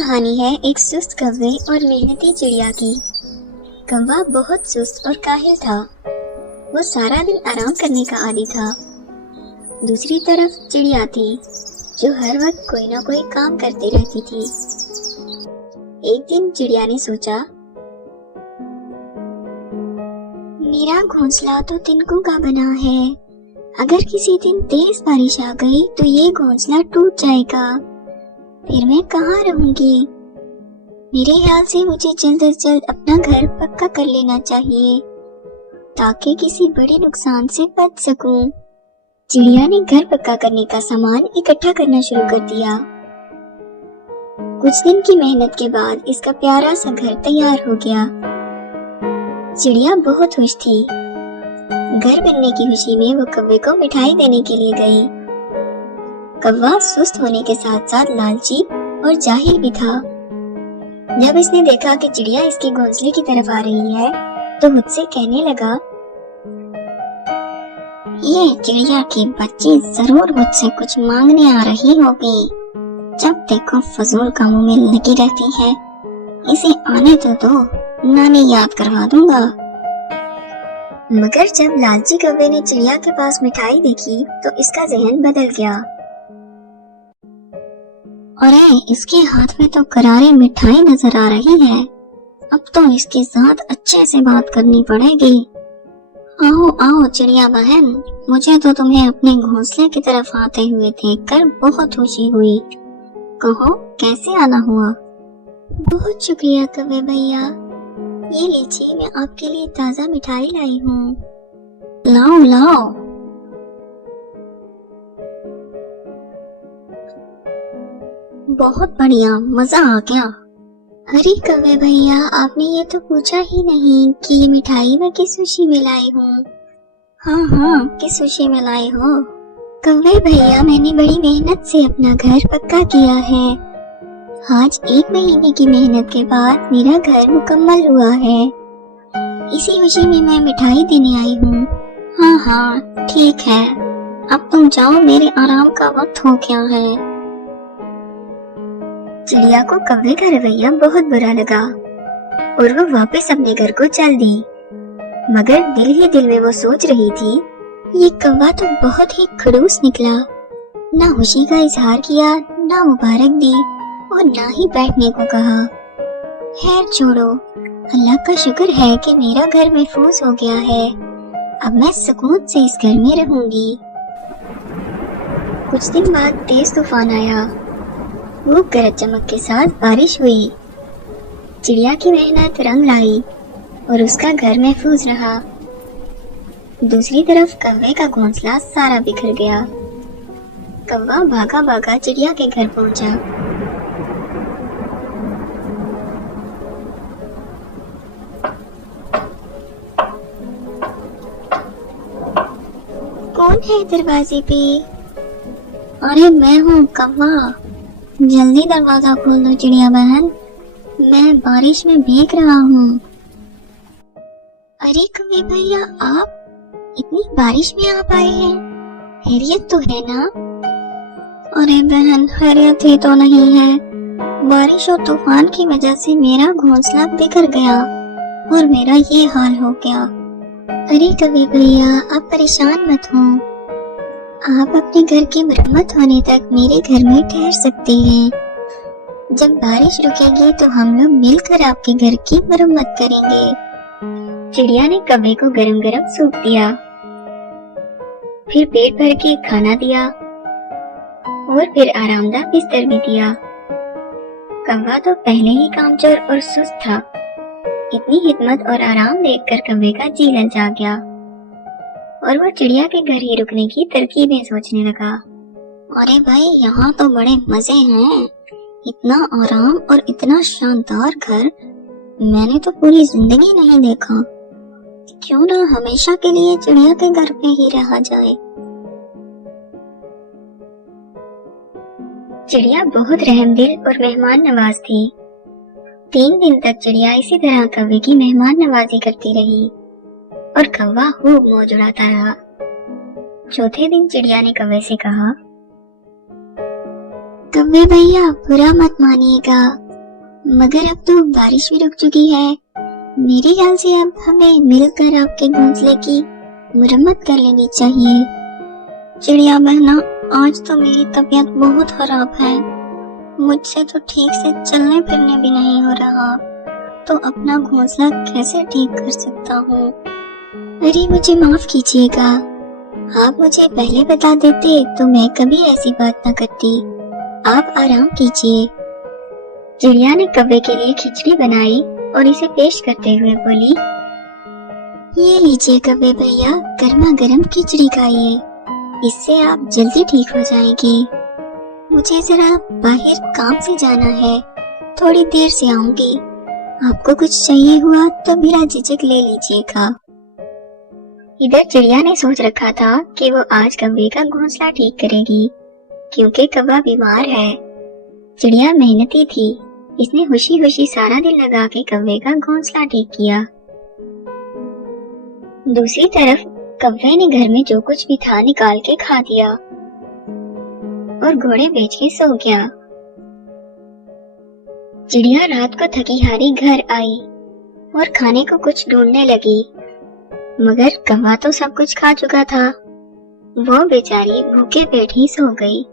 कहानी है एक सुस्त कौवे और मेहनती चिड़िया की। कौवा बहुत सुस्त और काहिल था। वो सारा दिन आराम करने का आदी था। दूसरी तरफ चिड़िया थी जो हर वक्त कोई ना कोई काम करती रहती थी। एक दिन चिड़िया ने सोचा, मेरा घोंसला तो तिनकों का बना है। अगर किसी दिन तेज बारिश आ गई तो ये घोंसला टूट जाएगा, फिर मैं कहाँ रहूंगी। मेरे ख्याल से मुझे जल्द से जल्द अपना घर पक्का कर लेना चाहिए ताकि किसी बड़े नुकसान से बच सकूं। चिड़िया ने घर पक्का करने का सामान इकट्ठा करना शुरू कर दिया। कुछ दिन की मेहनत के बाद इसका प्यारा सा घर तैयार हो गया। चिड़िया बहुत खुश थी। घर बनने की खुशी में वो कौवे को मिठाई देने के लिए गई। कौवा सुस्त होने के साथ साथ लालची और जाहिल भी था। जब इसने देखा कि चिड़िया इसके घोंसले की तरफ आ रही है तो खुद से कहने लगा, ये चिड़िया की बच्ची जरूर मुझसे कुछ मांगने आ रही होगी। जब देखो फजूल कामों में लगी रहती है। इसे आने तो दो, नानी याद करवा दूंगा। मगर जब लालची कौवे ने चिड़िया के पास मिठाई देखी तो इसका जहन बदल गया। अरे, इसके हाथ में तो करारी मिठाई नजर आ रही है। अब तो इसके साथ अच्छे से बात करनी पड़ेगी। आओ आओ चिड़िया बहन, मुझे तो तुम्हें अपने घोंसले की तरफ आते हुए देखकर बहुत खुशी हुई। कहो कैसे आना हुआ? बहुत शुक्रिया कौवे भैया। ये लीजिए, मैं आपके लिए ताजा मिठाई लाई हूँ। लाओ लाओ। बहुत बढ़िया, मजा आ गया। अरे कौवे भैया, आपने ये तो पूछा ही नहीं कि ये मिठाई मैं किस खुशी में लाई हूँ। हाँ, किस खुशी में लाई हो? कौवे भैया, मैंने बड़ी मेहनत से अपना घर पक्का किया है। आज 1 महीने की मेहनत के बाद मेरा घर मुकम्मल हुआ है। इसी खुशी में मैं मिठाई देने आई हूँ। हाँ, ठीक है। अब तुम जाओ, मेरे आराम का वक्त हो गया है। चिड़िया को कौवे का रवैया बहुत बुरा लगा और वो वापस अपने घर को चल दी। मगर दिल ही दिल में वो सोच रही थी, ये कौवा तो बहुत ही खड़ूस निकला। ना खुशी का इजहार किया, ना मुबारक दी और ना ही बैठने को कहा। खैर छोड़ो, अल्लाह का शुक्र है कि मेरा घर महफूज हो गया है। अब मैं सुकून से इस घर में रहूंगी। कुछ दिन बाद तेज तूफान आया। वो गरज चमक के साथ बारिश हुई। चिड़िया की मेहनत रंग लाई और उसका घर महफूज रहा। दूसरी तरफ कौवे का घोंसला सारा बिखर गया। कौवा भागा भागा चिड़िया के घर पहुंचा। कौन है दरवाजे पे? अरे मैं हूँ कौवा, जल्दी दरवाजा खोल दो चिड़िया बहन, मैं बारिश में भीग रहा हूँ। अरे कौवे भैया, आप इतनी बारिश में आप आए हैं, खैरियत तो है ना? अरे बहन, खैरियत ही तो नहीं है। बारिश और तूफान की वजह से मेरा घोंसला बिखर गया और मेरा ये हाल हो गया। अरे कौवे भैया, आप परेशान मत हो। आप अपने घर की मरम्मत होने तक मेरे घर में ठहर सकते हैं। जब बारिश रुकेगी तो हम लोग मिलकर आपके घर की मरम्मत करेंगे। चिड़िया ने कौवे को गरम गरम सूप दिया, फिर पेट भर के खाना दिया और फिर आरामदायक बिस्तर भी दिया। कौवा तो पहले ही कामचोर और सुस्त था। इतनी हिम्मत और आराम देखकर कौवे का जी ललचा गया और वो चिड़िया के घर ही रुकने की तरकीबें सोचने लगा। अरे भाई, यहाँ तो बड़े मजे हैं। इतना आराम और इतना शानदार घर मैंने तो पूरी जिंदगी नहीं देखा। क्यों ना हमेशा के लिए चिड़िया के घर पे ही रहा जाए। चिड़िया बहुत रहमदिल और मेहमान नवाज थी। 3 दिन तक चिड़िया इसी तरह कौवे की मेहमान नवाजी करती रही और कौवा खूब मौज उड़ाता रहा। चौथे दिन चिड़िया ने कौवे से कहा, कौवे भैया बुरा मत मानिएगा, मगर अब तो बारिश भी रुक चुकी है। मेरे ख्याल से अब हमें मिलकर आपके घोंसले की मुरम्मत कर लेनी चाहिए। चिड़िया बहना, आज तो मेरी तबीयत बहुत खराब है। मुझसे तो ठीक से चलने फिरने भी नहीं हो रहा, तो अपना घोंसला कैसे ठीक कर सकता हूँ। अरे मुझे माफ कीजिएगा, आप मुझे पहले बता देते तो मैं कभी ऐसी बात न करती। आप आराम कीजिए। चिड़िया ने कव्वे के लिए खिचड़ी बनाई और इसे पेश करते हुए बोली, ये लीजिए कव्वे भैया, गर्मा गर्म खिचड़ी खाइए, इससे आप जल्दी ठीक हो जाएंगे। मुझे जरा बाहर काम से जाना है, थोड़ी देर से आऊंगी। आपको कुछ चाहिए हुआ तो बिना झिझक ले लीजिएगा। इधर चिड़िया ने सोच रखा था कि वो आज कव्वे का घोंसला ठीक करेगी, क्योंकि कव्वा बीमार है। चिड़िया मेहनती थी, इसने खुशी खुशी सारा दिन लगा के कव्वे का घोंसला ठीक किया। दूसरी तरफ कव्वे ने घर में जो कुछ भी था निकाल के खा दिया और घोड़े बेच के सो गया। चिड़िया रात को थकी हारी घर आई और खाने को कुछ ढूंढने लगी, मगर कव्वा तो सब कुछ खा चुका था। वो बेचारी भूखे पेट ही सो गई।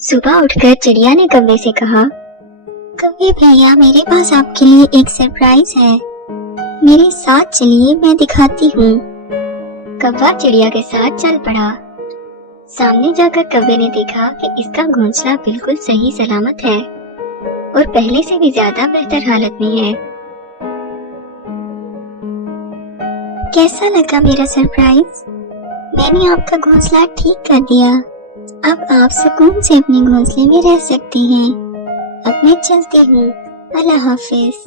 सुबह उठकर चिड़िया ने कव्वे से कहा, कव्वे भैया, मेरे पास आपके लिए एक सरप्राइज है, मेरे साथ चलिए, मैं दिखाती हूँ। कव्वा चिड़िया के साथ चल पड़ा। सामने जाकर कव्वे ने देखा कि इसका घोंसला बिल्कुल सही सलामत है और पहले से भी ज्यादा बेहतर हालत में है। कैसा लगा मेरा सरप्राइज? मैंने आपका घोंसला ठीक कर दिया। अब आप सुकून से अपने घोंसले में रह सकते हैं। अब मैं चलती हूँ, अल्लाह हाफिज।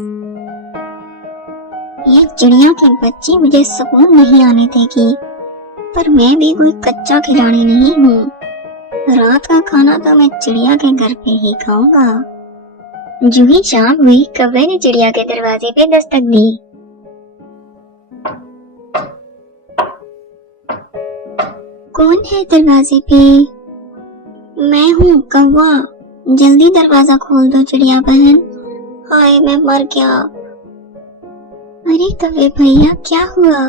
ये चिड़िया की बच्ची मुझे सुकून नहीं आने देगी, पर मैं भी कोई कच्चा खिलाड़ी नहीं हूँ। रात का खाना तो मैं चिड़िया के घर पे ही खाऊंगा। जो ही शाम हुई, कव्वे ने चिड़िया के दरवाजे पे दस्तक दी। कौन है दरवाजे पे? मैं हूँ कव्वा, जल्दी दरवाजा खोल दो चिड़िया बहन। हाय, मैं मर गया। अरे कव्वे भैया, क्या हुआ?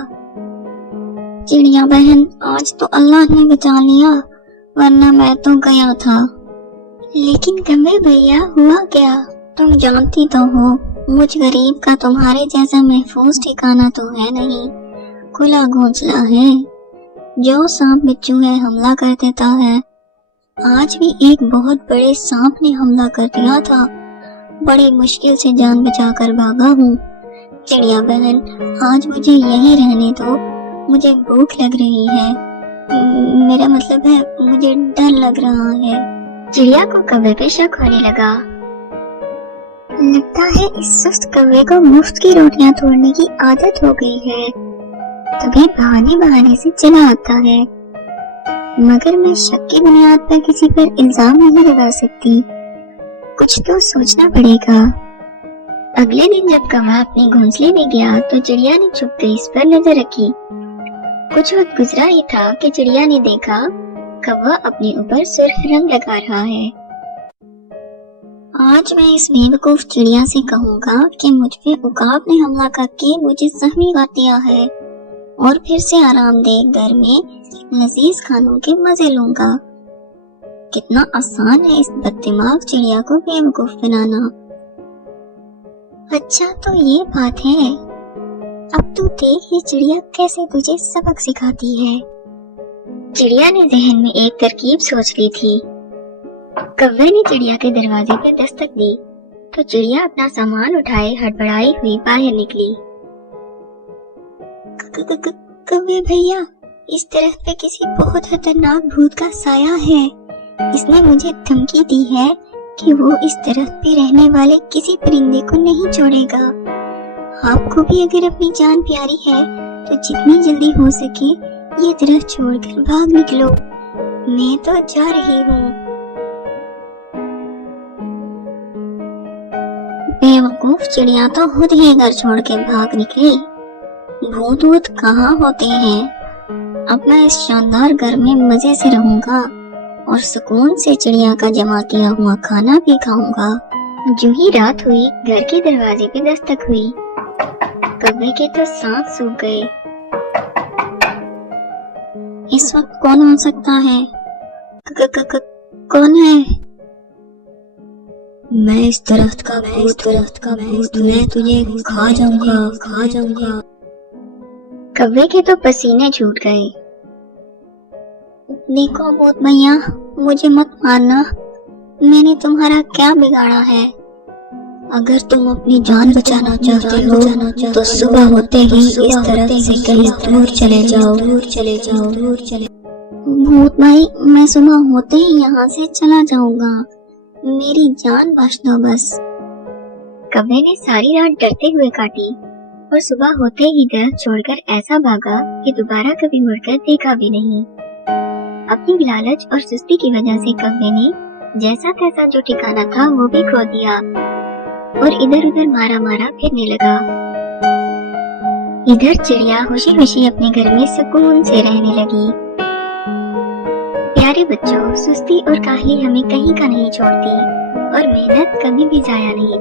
चिड़िया बहन, आज तो अल्लाह ने बचा लिया, वरना मैं तो गया था। लेकिन कव्वे भैया, हुआ क्या? तुम जानती तो हो, मुझ गरीब का तुम्हारे जैसा महफूज ठिकाना तो है नहीं। खुला घोंसला है, जो सांप बिच्छू है हमला कर देता है। आज भी एक बहुत बड़े सांप ने हमला कर दिया था। बड़ी मुश्किल से जान बचाकर भागा हूँ। चिड़िया बहन, आज मुझे यहीं रहने दो, मुझे भूख लग रही है। मेरा मतलब है, मुझे डर लग रहा है। चिड़िया को कव्वे पे शक होने लगा। लगता है इस सुस्त कव्वे को मुफ्त की रोटियां तोड़ने की आदत हो गई है, तभी बहाने बहाने से चला आता है। मगर मैं शक की बुनियाद पर किसी पर इल्जाम नहीं लगा सकती, कुछ तो सोचना पड़ेगा। अगले दिन जब कव्वा अपने घोंसले में गया तो चिड़िया ने छुपकर इस पर नजर रखी। कुछ वक्त गुजरा ही था कि चिड़िया ने देखा कव्वा अपने ऊपर सुर्ख रंग लगा रहा है। आज मैं इस बेवकूफ चिड़िया से कहूँगा कि मुझ पे उकाब ने हमला करके मुझे जख्मी कर दिया है और फिर से आरामदेह घर में लजीज खानों के मजे लूंगा। कितना आसान है इस बददिमाग चिड़िया को बेवकूफ बनाना। अच्छा तो ये बात है, अब तू देख ये चिड़िया कैसे तुझे सबक सिखाती है। चिड़िया ने जहन में एक तरकीब सोच ली थी। कव्वे ने चिड़िया के दरवाजे पे दस्तक दी तो चिड़िया अपना सामान उठाए हड़बड़ाई हुई बाहर निकली। कव्वे भैया, इस तरफ पे किसी बहुत खतरनाक भूत का साया है। इसने मुझे धमकी दी है कि वो इस तरफ पे रहने वाले किसी परिंदे को नहीं छोड़ेगा। आपको भी अगर अपनी जान प्यारी है तो जितनी जल्दी हो सके ये तरफ छोड़कर भाग निकलो। मैं तो जा रही हूँ। बेवकूफ चिड़िया तो खुद ही घर छोड़ के भाग निकली। भूत वूत कहाँ होते हैं। अब मैं इस शानदार घर में मजे से रहूंगा और सुकून से चिड़िया का जमा किया हुआ खाना भी खाऊंगा। जो ही रात हुई, घर के दरवाजे पे दस्तक हुई। कौवे के तो सांस सूख गए। इस वक्त कौन हो सकता है? कौन है? मैं इस दरख्त का भूत, मैं तुझे खा जाऊंगा। कौवे के तो पसीने छूट गए। देखो भूत भैया, मुझे मत मारना। मैंने तुम्हारा क्या बिगाड़ा है? अगर तुम अपनी जान बचाना चाहते हो तो सुबह होते ही इस तरफ से कहीं दूर चले जाओ। भूत भाई, मैं सुबह होते ही यहाँ से चला जाऊंगा। मेरी जान बच दो बस। कौवे ने सारी रात डरते हुए काटी और सुबह होते ही दरख्त छोड़कर ऐसा भागा कि दोबारा कभी मुड़कर देखा भी नहीं। अपनी लालच और सुस्ती की वजह से कौवे ने जैसा तैसा जो ठिकाना था वो भी खो दिया और इधर उधर मारा फिरने लगा। इधर चिड़िया खुशी खुशी अपने घर में सुकून से रहने लगी। प्यारे बच्चों, सुस्ती और काहली हमें कहीं का नहीं छोड़ती और मेहनत कभी भी जाया नहीं